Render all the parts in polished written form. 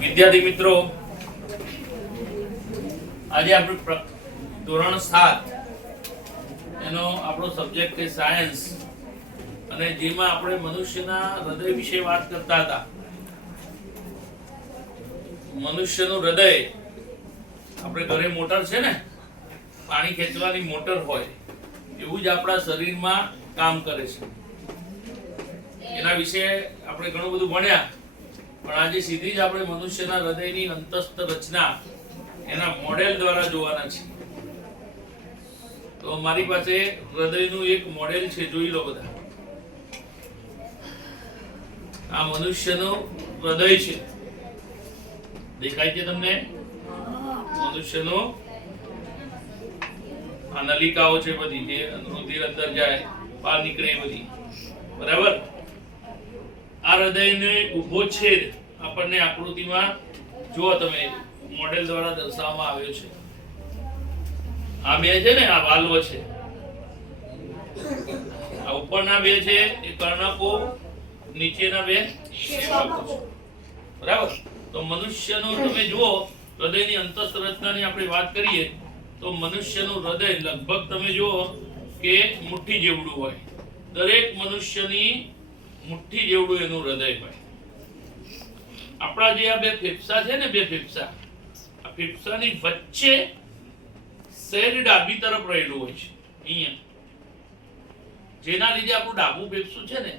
વિદ્યાર્થી મિત્રો, આજે આપણે ધોરણ 7 એનો આપણો સબ્જેક્ટ છે સાયન્સ, અને જેમાં આપણે મનુષ્યના હૃદય વિશે વાત કરતા હતા. મનુષ્યનું હૃદય આપણે ઘરે મોટર છે ને, પાણી ખેંચવાની મોટર હોય એવું જ આપણા શરીરમાં કામ કરે છે. એના વિશે આપણે ઘણું બધું ભણ્યા, પણ આજે સીધી જ આપણે મનુષ્યના હૃદયની અંતસ્થ રચના એના મોડેલ દ્વારા જોવાના છે. તો મારી પાસે હૃદયનું એક મોડેલ છે, જોઈ લો બધા. આ મનુષ્યનું હૃદય છે, દેખાય છે તમને? મનુષ્યનું આ નલિકાઓ છે બધી, જે રુધિર અંદર જાય બહાર નીકળે બધી, બરાબર. આ હૃદયને ઊભો છેદ આપણને આકૃતિમાં જુઓ તમે, મોડેલ દ્વારા દર્શાવવામાં આવ્યો છે. આ બે છે ને, આ વાલ્વ છે. આ ઉપરના બે છે એ કર્ણકો, નીચેના બે ક્ષેપકો છે, બરાબર. તો મનુષ્યનું તમે જુઓ, હૃદયની અંતસ્થ રચનાની આપણે વાત કરીએ તો મનુષ્યનું હૃદય લગભગ તમે જુઓ કે મુઠ્ઠી જેવડું હોય. દરેક મનુષ્યની મુઠ્ઠી જેવડું એનું હૃદય હોય. આપણા જે આ બે ફેફસા છે ને, બે ફેફસા, આ ફેફસાની વચ્ચે શરીર ડાબી તરફ રહેલું હોય છે અહીંયા, જેના લીધે આપણું ડાબું ફેફસું છે ને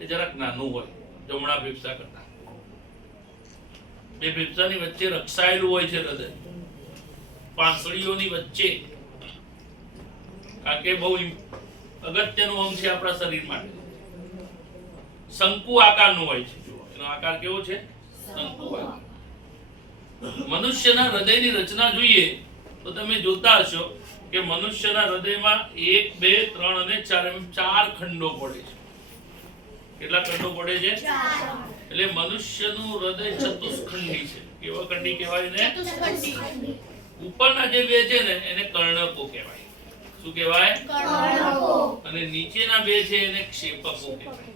એ જરાક નાનું હોય જમણા ફેફસા કરતા. બે ફેફસાની વચ્ચે રક્ષાયેલું હોય છે હૃદય, પાંસળીઓની વચ્ચે, કારણ કે બહુ અગત્યનું અંગ છે આપણા શરીર માટે. શંકુ આકારનું હોય છે. એનો આકાર કેવો છે? શંકુ આકાર. મનુષ્યના હૃદયની રચના જોઈએ તો તમે જોતા હશો કે મનુષ્યના હૃદયમાં 1, 2, 3 અને 4 એમ 4 ખંડો પડે છે. કેટલા ખંડો પડે છે? 4. એટલે મનુષ્યનું હૃદય ચતુષ્ખંડી છે. કેવો ખંડી કહેવાય ને? ચતુષ્ખંડી. ઉપરના જે બે છે ને એને કર્ણકો કહેવાય. શું કહેવાય? કર્ણકો. અને નીચેના બે છે એને ક્ષેપકો કહેવાય.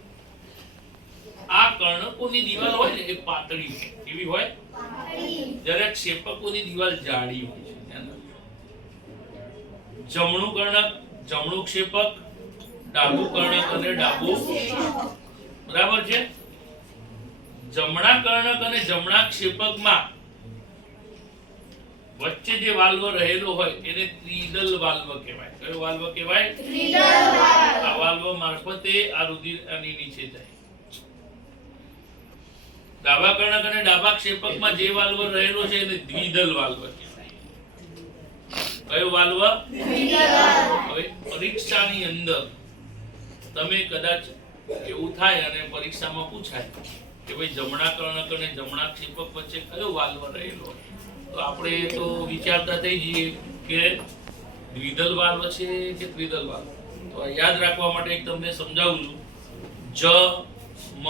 આ કર્ણકોની દીવાલ હોય ને એ પાતળી હોય. કેવી હોય? પાતળી. જ્યારે ક્ષેપકોની દીવાલ જાડી હોય છે. જમણું કર્ણક, જમણું ક્ષેપક, ડાબું કર્ણક અને ડાબું ક્ષેપક. બરાબર છે? જમણા કર્ણક અને જમણા ક્ષેપકમાં વચ્ચે જે વાલ્વ રહેલો હોય એને ત્રિદલ વાલ્વ કહેવાય. કયો વાલ્વ કહેવાય? ત્રિદલ વાલ્વ. આ વાલ્વ મારફતે આ રુધિર આની નીચે જાય. ડાબા કર્ણક અને ડાબા ક્ષેપકમાં જે વાલ્વ રહેલો છે એને દ્વિદલ વાલ્વ કહેવાય. કયો વાલ્વ? દ્વિદલ વાલ્વ. હવે પરીક્ષાની અંદર તમે કદાચ એવું થાય અને પરીક્ષામાં પૂછાય કે ભાઈ જમણા કર્ણક અને જમણા ક્ષેપક વચ્ચે કયો વાલ્વ રહેલો, તો આપણે તો વિચારતા થઈ જઈએ કે દ્વિદલ વાલ્વ છે કે ત્રિદલ વાલ્વ. તો યાદ રાખવા માટે એક તમને સમજાવું છું. જ મ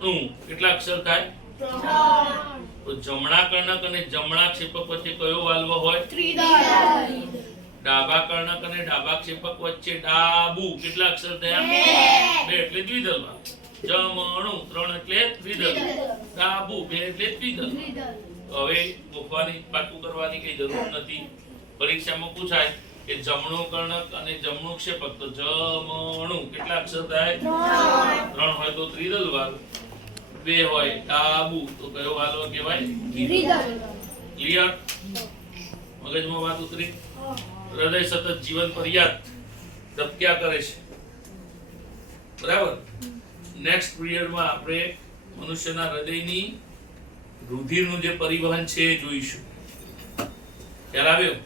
નું કેટલા અક્ષર થાય? 3. તો જમણા કર્ણક અને જમણા ક્ષેપક વચ્ચે કયો વાલ્વ હોય? ત્રિદલ. ડાબા કર્ણક અને ડાબા ક્ષેપક વચ્ચે ડાબું કેટલા અક્ષર થયા? 2 એટલે દ્વિદલ વાલ્વ. જમણું 3 એટલે ત્રિદલ, ડાબું 2 એટલે ત્રિદલ. હવે ગોખવાની પાકું કરવાની કઈ જરૂર નથી. પરીક્ષામાં પૂછાય કે જમણું કર્ણક અને જમણું ક્ષેપક, તો જમણું કેટલા અક્ષર થાય? 3 હોય તો ત્રિદલ વાલ્વ, 2 હોય ડાબું તો કયો વાલ્વ કહેવાય? ત્રિદલ. ક્લિયર? મગજમાં વાત ઉતરી? હૃદય સતત જીવન પર્યાત ધબક્યા કરે છે, બરાબર. નેક્સ્ટ પીરિયડમાં આપણે મનુષ્યના હૃદયની રુધિરનું જે પરિવહન છે એ જોઈશું. ખ્યાલ આવ્યો?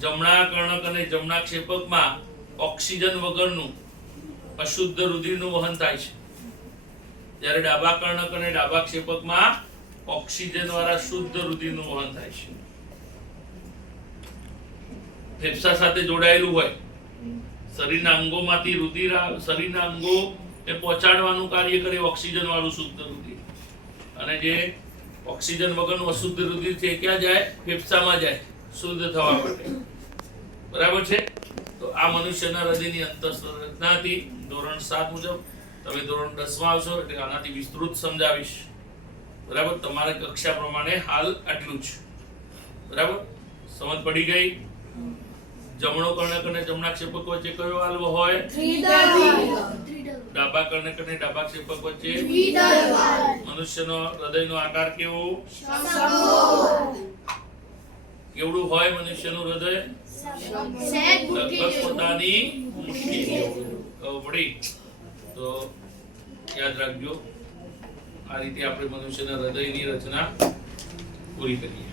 જમણા કર્ણક અને જમણા ક્ષેપકમાં ઓક્સિજન વગરનું અશુદ્ધ રુધિરનું વહન થાય છે, જ્યારે ડાબા કર્ણક અને ડાબા ક્ષેપકમાં ઓક્સિજન વાળા શુદ્ધ રુધિરનું વહન થાય છે. ફેફસા સાથે જોડાયેલું હોય. શરીરના અંગોમાંથી રુધિર શરીરના અંગો એ પહોંચાડવાનું કાર્ય કરે ઓક્સિજન વાળું શુદ્ધ રુધિર, અને જે ઓક્સિજન વગરનું અશુદ્ધ રુધિર છે ક્યાં જાય? ફેફસામાં જાય શુદ્ધ થવા માટે. બરાબર છે? તો આ મનુષ્યના હૃદયની અંતસ્થ રચના હતી ધોરણ 7 મુજબ. તમે ધોરણ 10 માં આવશો એટલે આનાથી વિસ્તૃત સમજાવીશ. બરાબર, તમારા કક્ષા પ્રમાણે હાલ આટલું જ. બરાબર, સમજ પડી ગઈ? જમણો કર્ણક અને જમણા ક્ષેપક વચ્ચે કયો હાલવો હોય? ડાબા કર્ણક અને ડાબા ક્ષેપક વચ્ચે મનુષ્યનો હૃદયનો આકાર કેવો? કેવડું હોય મનુષ્યનું હૃદય? લગભગ પોતાની મુઠ્ઠી જેવડું. પડી તો યાદ રાખજો. આ રીતે આપણે મનુષ્યના હૃદયની રચના પૂરી કરીએ.